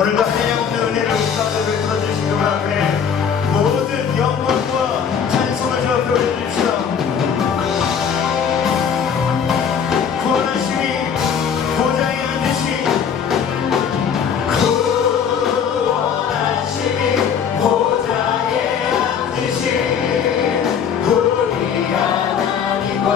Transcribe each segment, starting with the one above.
오늘도 한량없는 은혜를 우리 가운데 베풀어 주신 그 앞에 모든 영광과 찬송을 저 앞에 올려주시다. 구원하심이 보좌에 앉으신 구원하심이 보좌에 앉으신 우리 하나님과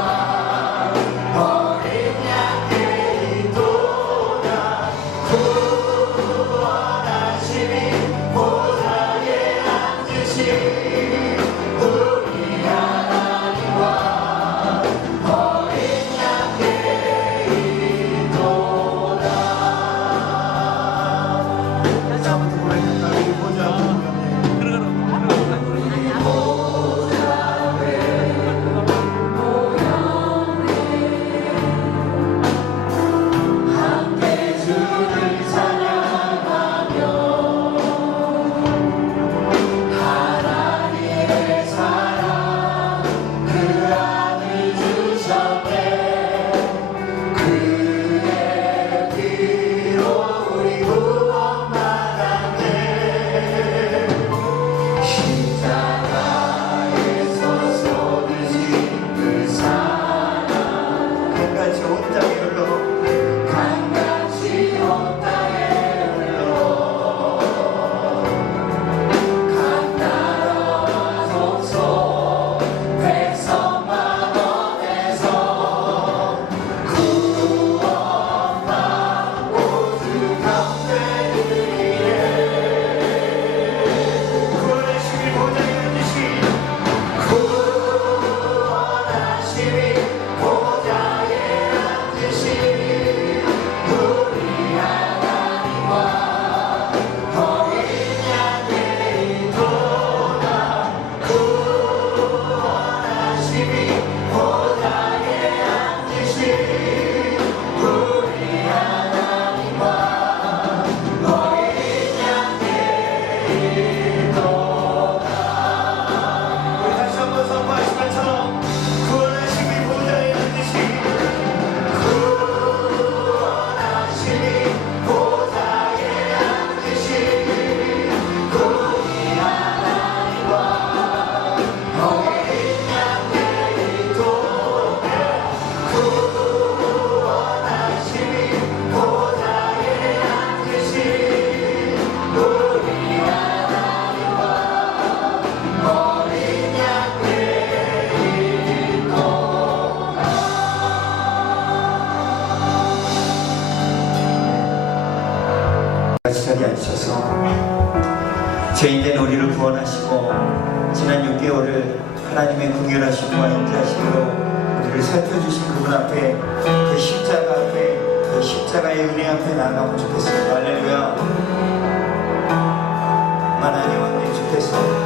자리에 앉으셔서 죄인된 우리를 구원하시고 지난 6개월을 하나님의 긍휼하심과 인자하심으로 우리를 살펴주신 그분 앞에 그 십자가 앞에 그 십자가의 은혜 앞에 나아가면 좋겠습니다. 할렐루야. 만왕의 왕님 주께서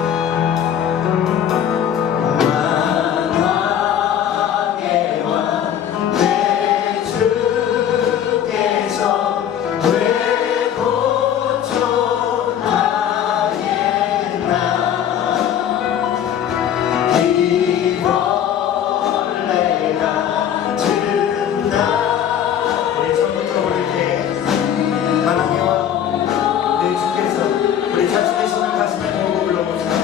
우리 자신의 손을 가슴에 모으고 불러보자.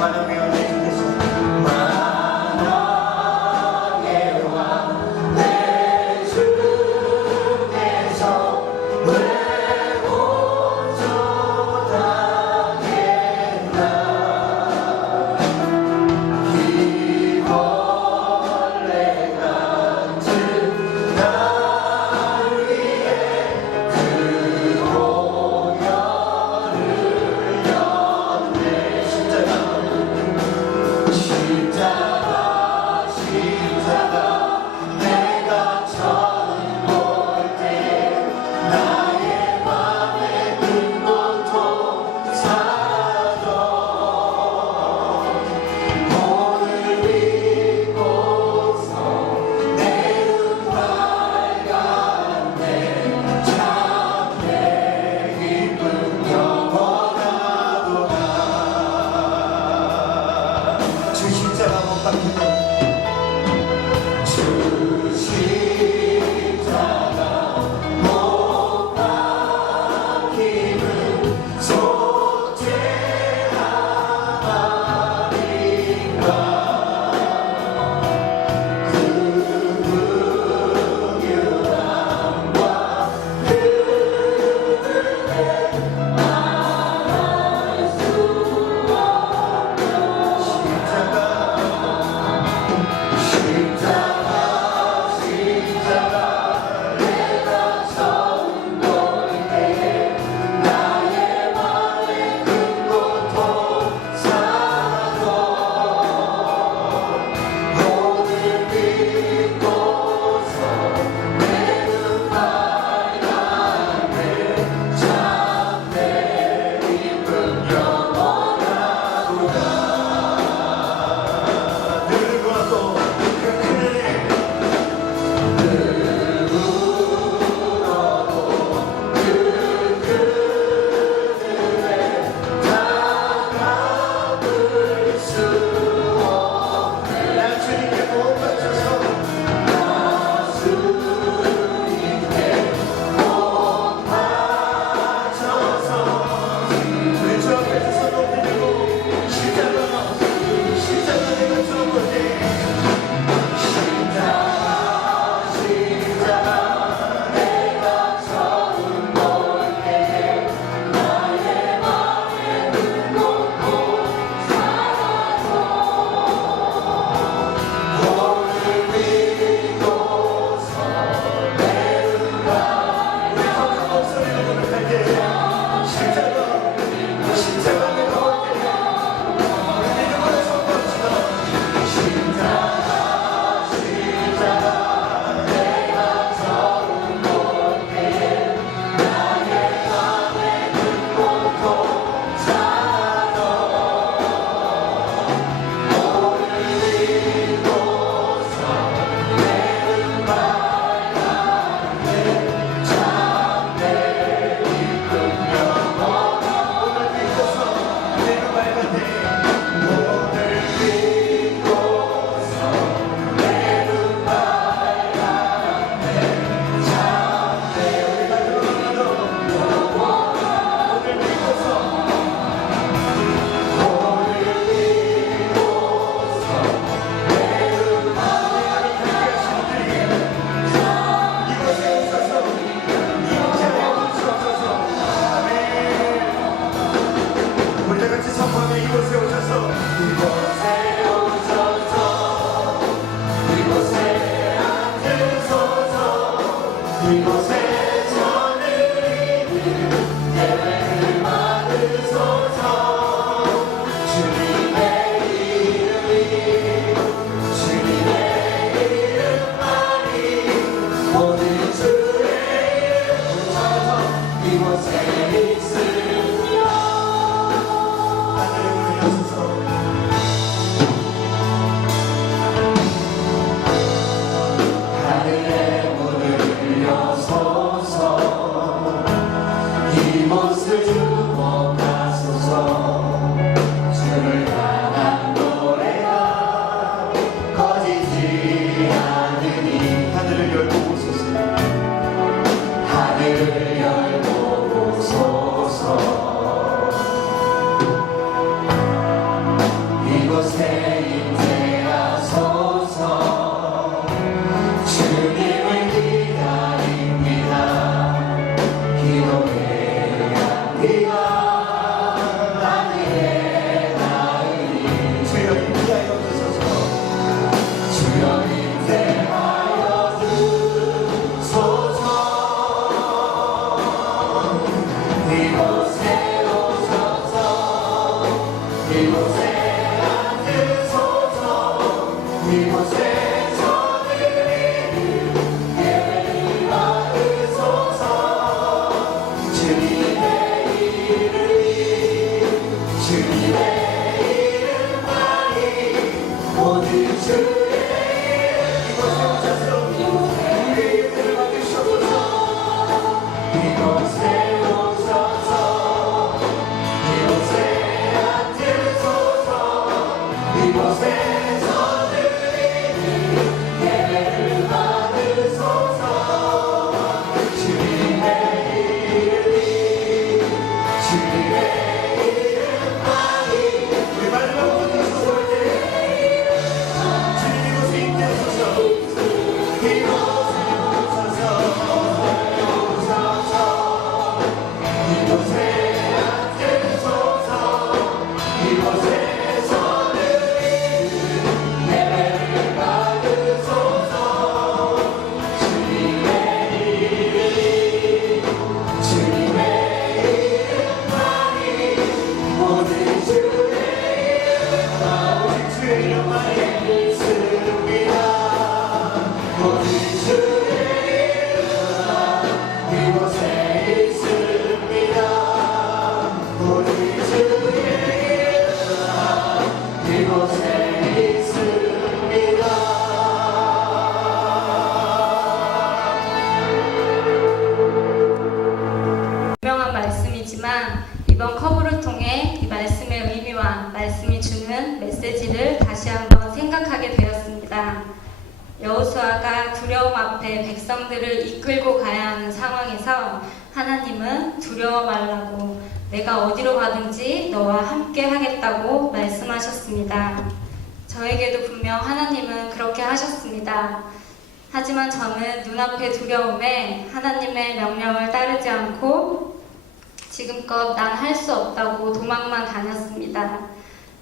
이곳에서 누리는 예배를 받으소서. 주님의 이름이 주님의 이름만이 모든 주의 이름 붙여서 이곳에 있으며 하늘의 문을 여소서. 하늘의 문을 여소서. 이곳을 주목하소서. 주를 향한 노래가 꺼지지 않으니 하늘을 열고 오소서. 하늘을 열고 오소서. 이곳에 임재하소서. 주님을 기다립니다. 기도의 향기가 하늘에 닿으니 주여 임재하여 주소서. 주여 임재하여 주소서. 이곳에 오셔서 이곳에 앉으소서. 이곳에서 드리는 예배를 받으소서. 주님의 이름이 주님의 이름만이 모든 주의 이곳에 오셔서 우리의 예배를 받으시옵소서. 이곳에 오셔서 이곳에 앉으소서. 이곳에서 드리는 예배를 받으소서. 주님의 이름이 주님의 이름만이 우리 마지막 모든 소리 주님 이곳에 임재하소서. 이곳에 오셔서 이곳에 앉으소서. 이곳에서 드리는 예배를 받으소서. 주님의 이름이 주님의 이름만이 모든 주의 이름만이 주의 이름만이 있습니다. 모든 주의 이름만 이곳에 있습니다. 모든 주의 이름만 이곳에 있습니다. 유명한 말씀이지만 이번 커브를 통해 이 말씀의 의미와 말씀이 주는 메시지를 다시 한번 생각하게 되었습니다. 여호수아가 두려움 앞에 백성들을 이끌고 가야 하는 상황에서 하나님은 두려워 말라고 내가 어디로 가든지 너와 함께 하겠다고 말씀하셨습니다. 저에게도 분명 하나님은 그렇게 하셨습니다. 하지만 저는 눈앞의 두려움에 하나님의 명령을 따르지 않고 지금껏 난 할 수 없다고 도망만 다녔습니다.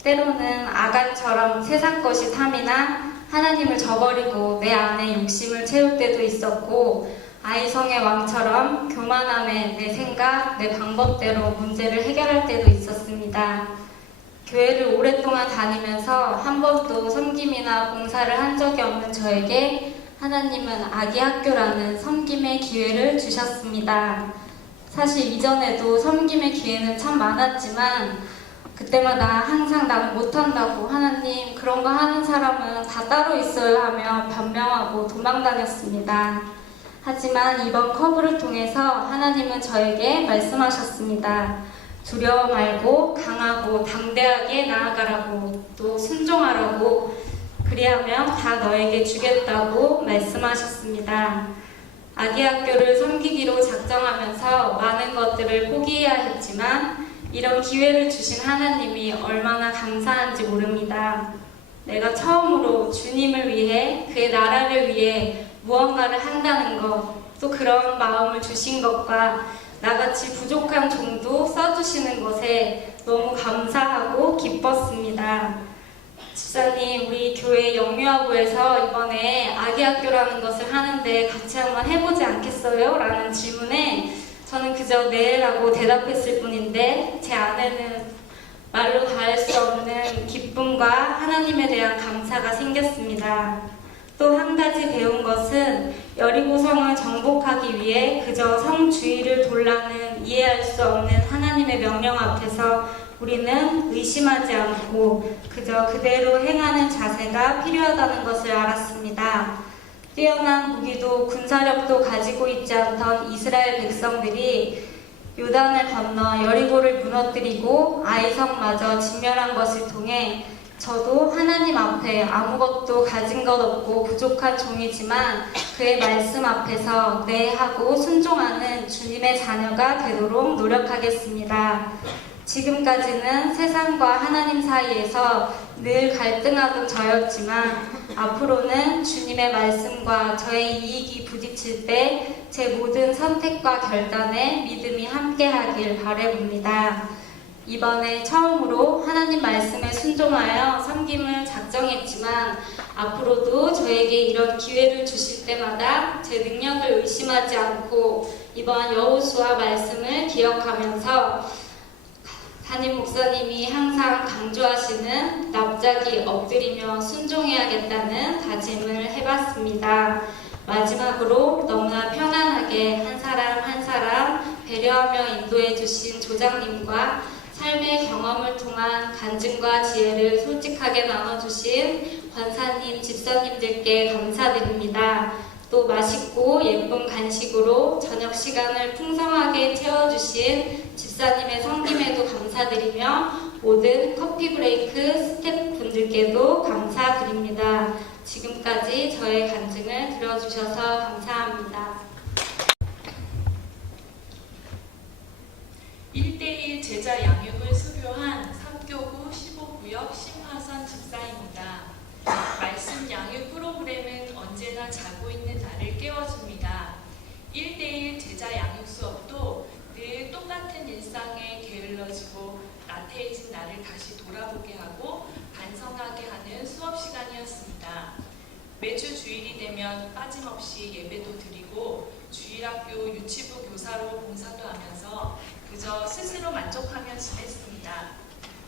때로는 아간처럼 세상 것이 탐이나 하나님을 저버리고 내 안에 욕심을 채울 때도 있었고, 아이성의 왕처럼 교만함에 내 생각, 내 방법대로 문제를 해결할 때도 있었습니다. 교회를 오랫동안 다니면서 한 번도 섬김이나 봉사를 한 적이 없는 저에게 하나님은 아기 학교라는 섬김의 기회를 주셨습니다. 사실 이전에도 섬김의 기회는 참 많았지만 그때마다 항상 나는 못한다고, 하나님 그런 거 하는 사람은 다 따로 있어야 하며 변명하고 도망다녔습니다. 하지만 이번 커브를 통해서 하나님은 저에게 말씀하셨습니다. 두려워 말고 강하고 당대하게 나아가라고, 또 순종하라고, 그리하면 다 너에게 주겠다고 말씀하셨습니다. 아기 학교를 섬기기로 작정하면서 많은 것들을 포기해야 했지만 이런 기회를 주신 하나님이 얼마나 감사한지 모릅니다. 내가 처음으로 주님을 위해, 그의 나라를 위해 무언가를 한다는 것, 또 그런 마음을 주신 것과 나같이 부족한 종도 써주시는 것에 너무 감사하고 기뻤습니다. 집사님, 우리 교회 영유아부에서 이번에 아기 학교라는 것을 하는데 같이 한번 해보지 않겠어요? 라는 질문에 저는 그저 네라고 대답했을 뿐인데 제 안에는 말로 다할 수 없는 기쁨과 하나님에 대한 감사가 생겼습니다. 또 한 가지 배운 것은 여리고성을 정복하기 위해 그저 성 주위를 돌라는 이해할 수 없는 하나님의 명령 앞에서 우리는 의심하지 않고 그저 그대로 행하는 자세가 필요하다는 것을 알았습니다. 뛰어난 무기도 군사력도 가지고 있지 않던 이스라엘 백성들이 요단을 건너 여리고를 무너뜨리고 아이성마저 진멸한 것을 통해 저도 하나님 앞에 아무것도 가진 것 없고 부족한 종이지만 그의 말씀 앞에서 네 하고 순종하는 주님의 자녀가 되도록 노력하겠습니다. 지금까지는 세상과 하나님 사이에서 늘 갈등하던 저였지만 앞으로는 주님의 말씀과 저의 이익이 부딪힐 때 제 모든 선택과 결단에 믿음이 함께하길 바라봅니다. 이번에 처음으로 하나님 말씀에 순종하여 섬김을 작정했지만 앞으로도 저에게 이런 기회를 주실 때마다 제 능력을 의심하지 않고 이번 여호수아 말씀을 기억하면서 담임 목사님이 항상 강조하시는 납작이 엎드리며 순종해야겠다는 다짐을 해봤습니다. 마지막으로 너무나 편안하게 한 사람 한 사람 배려하며 인도해 주신 조장님과 삶의 경험을 통한 간증과 지혜를 솔직하게 나눠주신 권사님, 집사님들께 감사드립니다. 또 맛있고 예쁜 간식으로 저녁 시간을 풍성하게 채워주신 집사님의 섬김에도 감사드리며 모든 커피 브레이크 스태프분들께도 감사드립니다. 지금까지 저의 간증을 들어주셔서 감사합니다. 1대1 제자 양육을 수료한 삼교구 15구역 심화선 집사입니다. 말씀 양육 프로그램은 언제나 자고 있는 나를 깨워줍니다. 1대1 제자 양육 수업도 늘 똑같은 일상에 게을러지고 나태해진 나를 다시 돌아보게 하고 반성하게 하는 수업 시간이었습니다. 매주 주일이 되면 빠짐없이 예배도 드리고 주일학교 유치부 교사로 봉사도 하면서 그저 스스로 만족하며 지냈습니다.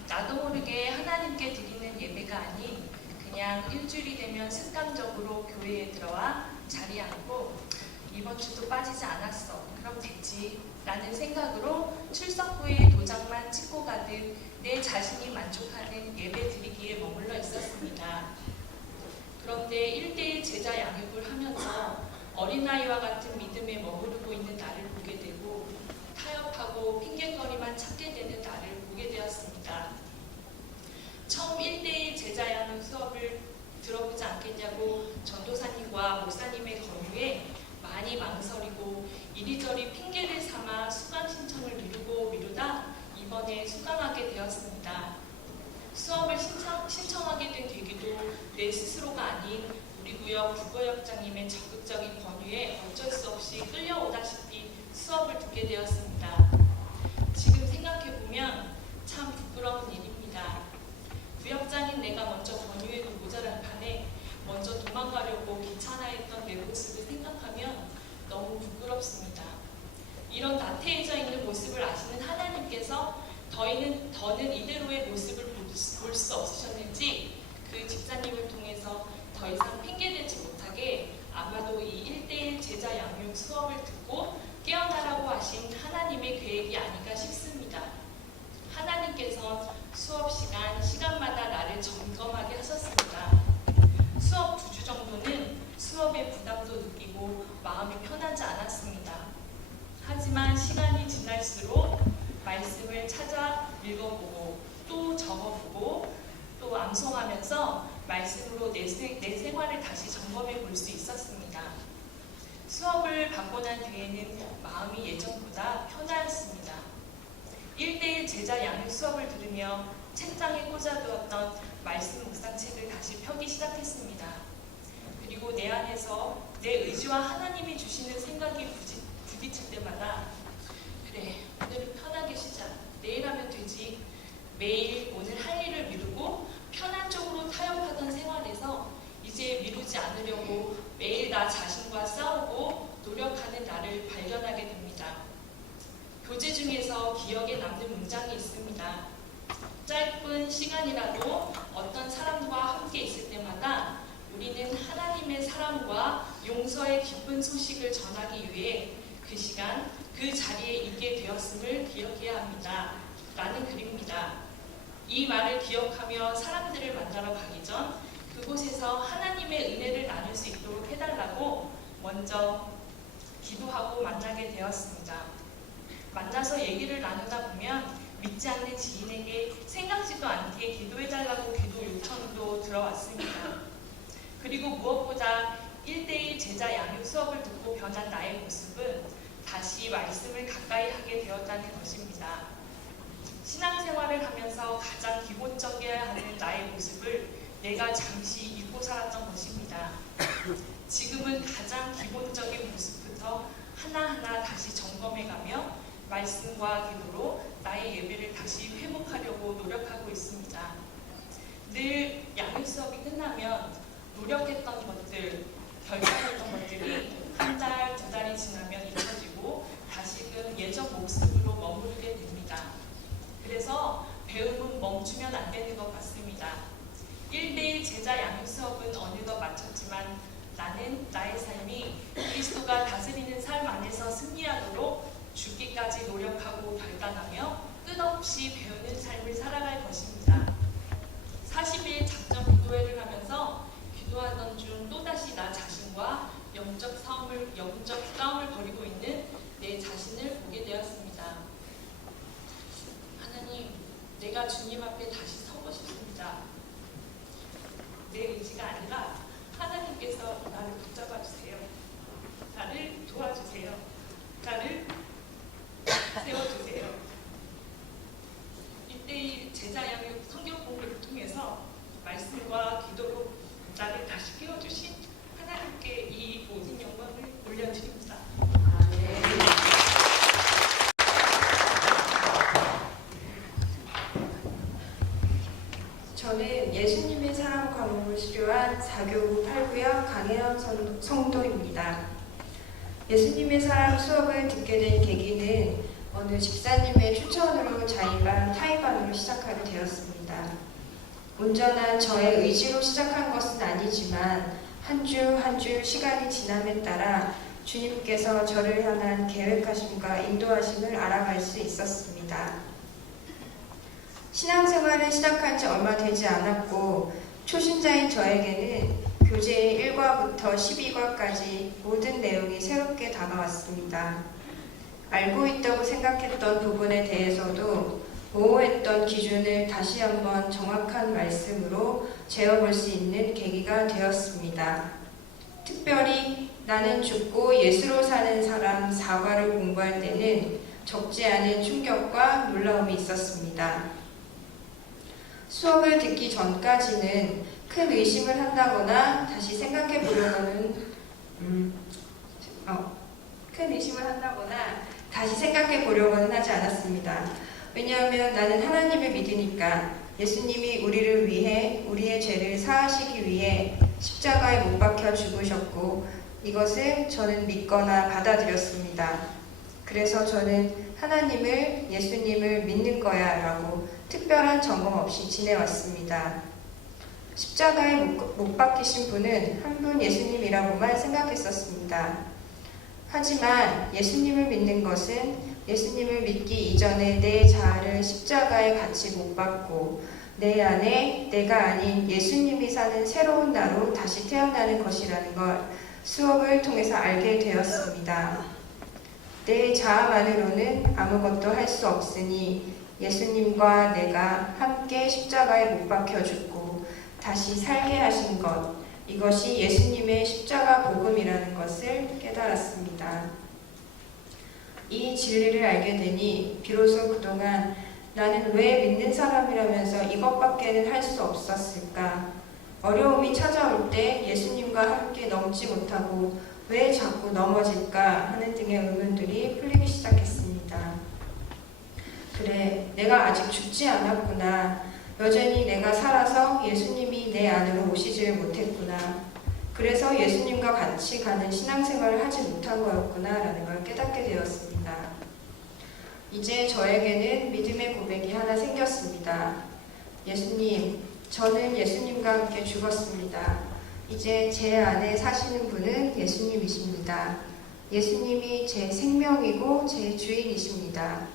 나도 모르게 하나님께 드리는 예배가 아닌 그냥 일주일이 되면 습관적으로 교회에 들어와 자리에 앉고 이번 주도 빠지지 않았어. 그럼 됐지. 라는 생각으로 출석 후에 도장만 찍고 가듯 내 자신이 만족하는 예배 드리기에 머물러 있었습니다. 그런데 1대1 제자 양육을 하면서 어린아이와 같은 믿음에 머무르고 있는 나를 보게 되고 타협하고 핑계거리만 찾게 되는 나를 보게 되었습니다. 처음 1대1 제자 양육 수업을 들어보지 않겠냐고 전도사님과 목사님의 권유에 많이 망설이고 이리저리 핑계를 삼아 수강 신청을 미루다 이번에 수강하게 되었습니다. 수업을 신청하게 된 계기도 내 스스로가 아닌 우리 구역 부구역장님의 적극적인 권유에 어쩔 수 없이 끌려오다시피 수업을 듣게 되었습니다. 지금 생각해보면 참 부끄러운 일입니다. 구역장인 내가 먼저 권유해도 모자란 판에 먼저 도망가려고 귀찮아했던 내 모습을 생각하면 너무 부끄럽습니다. 이런 나태해져 있는 모습을 아시는 하나님께서 더는 이대로의 모습을 볼 수 없으셨는지 그 집사님을 통해서 더 이상 핑계대지 못하게 아마도 이 1대1 제자 양육 수업을 듣고 깨어나라고 하신 하나님의 계획이 아닌가 싶습니다. 하나님께서 수업 시간마다 나를 점검하게 하셨습니다. 수업 2주 정도는 수업의 부담도 느끼고 마음이 편하지 않았습니다. 하지만 시간이 지날수록 말씀을 찾아 읽어보고 또 적어보고 또 암송하면서 말씀으로 내 생활을 다시 점검해 볼 수 있었습니다. 수업을 받고 난 뒤에는 마음이 예전보다 편하였습니다. 1대1 제자 양육 수업을 들으며 책장에 꽂아두었던 말씀 묵상책을 다시 펴기 시작했습니다. 그리고 내 안에서 내 의지와 하나님이 주시는 생각이 부딪힐 때마다 그래, 오늘은 편하게 쉬자. 내일 하면 되지. 매일 오늘 할 일을 미루고 편한 쪽으로 나를 발견하게 됩니다. 교재 중에서 기억에 남는 문장이 있습니다. 짧은 시간이라도 어떤 사람과 함께 있을 때마다 우리는 하나님의 사랑과 용서의 기쁜 소식을 전하기 위해 그 시간, 그 자리에 있게 되었음을 기억해야 합니다. 라는 글입니다. 이 말을 기억하며 사람들을 만나러 가기 전 그곳에서 하나님의 은혜를 나눌 수 있도록 해달라고 먼저 기도하고 만나게 되었습니다. 만나서 얘기를 나누다 보면 믿지 않는 지인에게 생각지도 않게 기도해달라고 기도 요청도 들어왔습니다. 그리고 무엇보다 1대1 제자 양육 수업을 듣고 변한 나의 모습은 다시 말씀을 가까이 하게 되었다는 것입니다. 신앙생활을 하면서 가장 기본적이어야 하는 나의 모습을 내가 잠시 잊고 살았던 것입니다. 지금은 가장 기본적인 모습부터 하나하나 다시 점검해가며 말씀과 기도로 나의 예배를 다시 회복하려고 노력하고 있습니다. 늘 양육 수업이 끝나면 노력했던 것들, 결정했던 것들이 한 달, 두 달이 지나면 잊혀지고 다시금 예전 모습으로 머무르게 됩니다. 그래서 배움은 멈추면 안 되는 것 같습니다. 1대1 제자 양육 수업은 어느덧 마쳤지만 나는 나의 삶이 그리스도가 다스리는 삶 안에서 승리하도록 죽기까지 노력하고 결단하며 끝없이 배우는 삶을 살아갈 것입니다. 40일 작정 기도회를 하면서 기도하던 중 또다시 나 자신과 영적 싸움을 벌이고 있는 내 자신을 보게 되었습니다. 하나님, 내가 주님 앞에 다시 서고 싶습니다. 내 의지가 아니라 하나님께서 나를 붙잡아 주세요. 나를 도와주세요. 나를 세워주세요. 1대1 제자 양육 성경 공부를 통해서 말씀과 기도로 나를 다시 깨워주신 하나님께 이 모든 영광을 올려드립니다. 저는 예수님의 사랑 과목을 수료한 4교구 8구역 강혜연 성도입니다. 예수님의 사랑 수업을 듣게 된 계기는 어느 집사님의 추천으로 자의반 타의반으로 시작하게 되었습니다. 온전한 저의 의지로 시작한 것은 아니지만 한 주 한 주 시간이 지남에 따라 주님께서 저를 향한 계획하심과 인도하심을 알아갈 수 있었습니다. 신앙생활을 시작한 지 얼마 되지 않았고 초신자인 저에게는 교재의 1과부터 12과까지 모든 내용이 새롭게 다가왔습니다. 알고 있다고 생각했던 부분에 대해서도 모호했던 기준을 다시 한번 정확한 말씀으로 재어볼 수 있는 계기가 되었습니다. 특별히 나는 죽고 예수로 사는 사람 4과를 공부할 때는 적지 않은 충격과 놀라움이 있었습니다. 수업을 듣기 전까지는 큰 의심을 한다거나 다시 생각해 보려고는 하지 않았습니다. 왜냐하면 나는 하나님을 믿으니까 예수님이 우리를 위해 우리의 죄를 사하시기 위해 십자가에 못 박혀 죽으셨고 이것을 저는 믿거나 받아들였습니다. 그래서 저는 하나님을 예수님을 믿는 거야 라고 특별한 점검 없이 지내왔습니다. 십자가에 못 박히신 분은 한 분 예수님이라고만 생각했었습니다. 하지만 예수님을 믿는 것은 예수님을 믿기 이전에 내 자아를 십자가에 같이 못 박고 내 안에 내가 아닌 예수님이 사는 새로운 나로 다시 태어나는 것이라는 걸 수업을 통해서 알게 되었습니다. 내 자아만으로는 아무것도 할 수 없으니 예수님과 내가 함께 십자가에 못 박혀 죽고 다시 살게 하신 것, 이것이 예수님의 십자가 복음이라는 것을 깨달았습니다. 이 진리를 알게 되니 비로소 그동안 나는 왜 믿는 사람이라면서 이것밖에는 할 수 없었을까? 어려움이 찾아올 때 예수님과 함께 넘지 못하고 왜 자꾸 넘어질까 하는 등의 의문들이 풀리기 시작했습니다. 그래, 내가 아직 죽지 않았구나. 여전히 내가 살아서 예수님이 내 안으로 오시지를 못했구나. 그래서 예수님과 같이 가는 신앙생활을 하지 못한 거였구나라는 걸 깨닫게 되었습니다. 이제 저에게는 믿음의 고백이 하나 생겼습니다. 예수님, 저는 예수님과 함께 죽었습니다. 이제 제 안에 사시는 분은 예수님이십니다. 예수님이 제 생명이고 제 주인이십니다.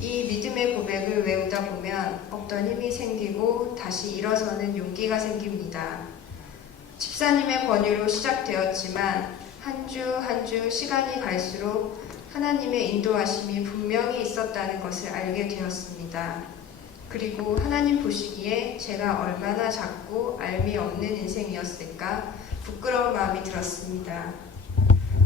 이 믿음의 고백을 외우다 보면 어떤 힘이 생기고 다시 일어서는 용기가 생깁니다. 집사님의 권유로 시작되었지만 한 주 한 주 시간이 갈수록 하나님의 인도하심이 분명히 있었다는 것을 알게 되었습니다. 그리고 하나님 보시기에 제가 얼마나 작고 알미 없는 인생이었을까 부끄러운 마음이 들었습니다.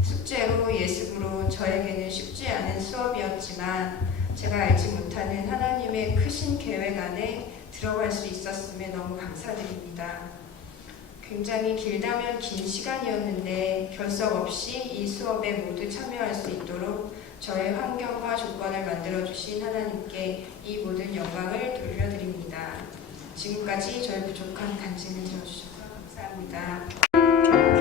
숙제로 예습으로 저에게는 쉽지 않은 수업이었지만 제가 알지 못하는 하나님의 크신 계획 안에 들어갈 수 있었음에 너무 감사드립니다. 굉장히 길다면 긴 시간이었는데 결석 없이 이 수업에 모두 참여할 수 있도록 저의 환경과 조건을 만들어주신 하나님께 이 모든 영광을 돌려드립니다. 지금까지 저의 부족한 간증을 들어주셔서 감사합니다.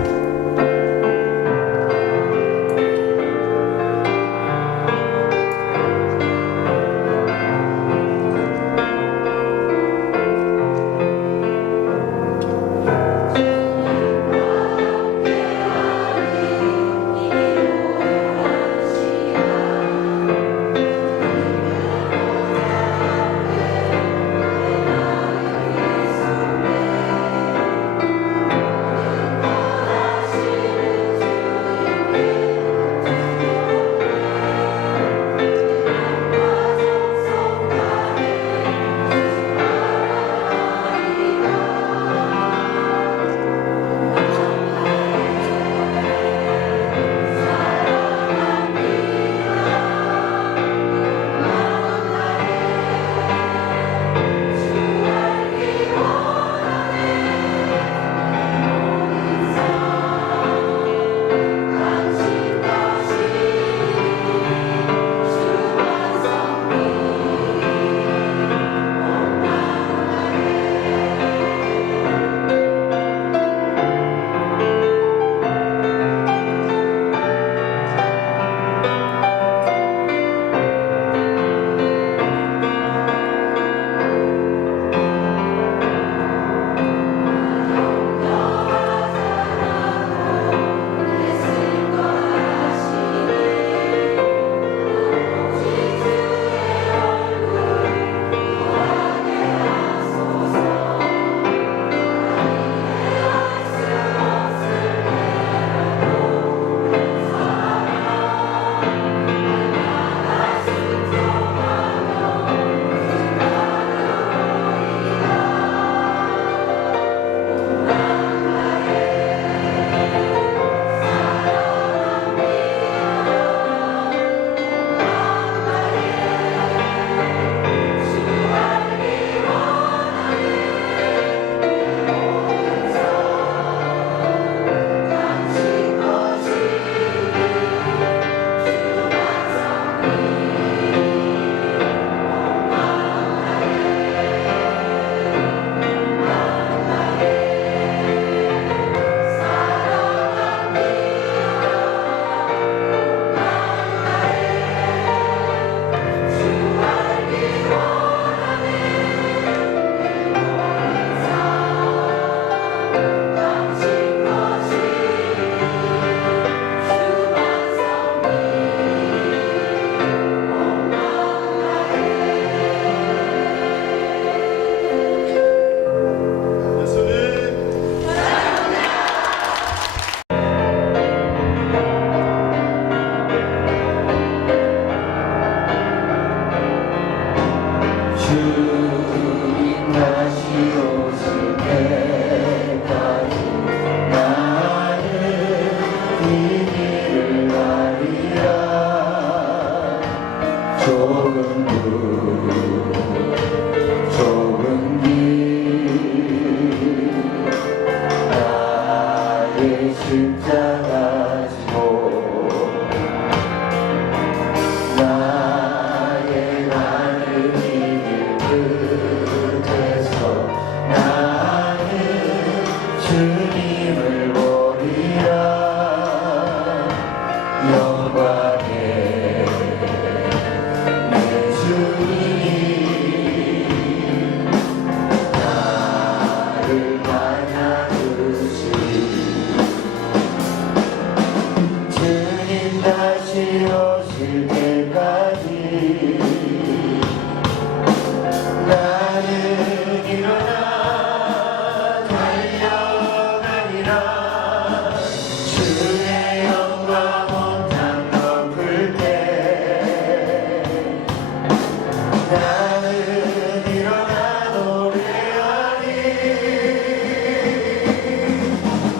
주님을 영광에 내 주님 나를 만나주시 주님 다시 오실 때까지 나는 일어나 달려가리라 주의 영광 온 땅 덮을 때 나는 일어나 노래하리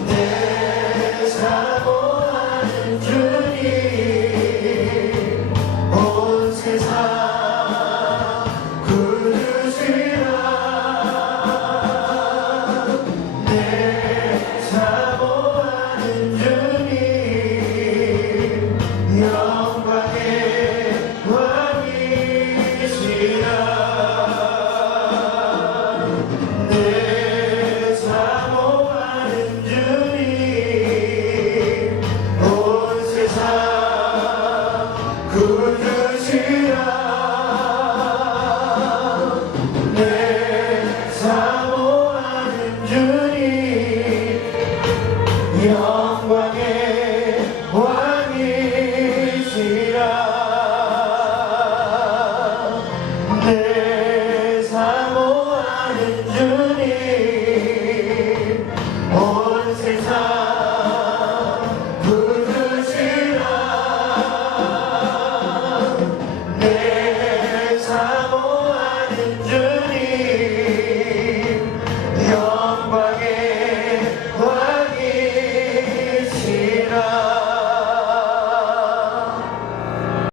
내 사모하는 주님 온 세상 구주시라 내 사모하는 주님 영광의 왕이시라 내 사모하는 주님 온 세상 구주시라 내 사모하는 주님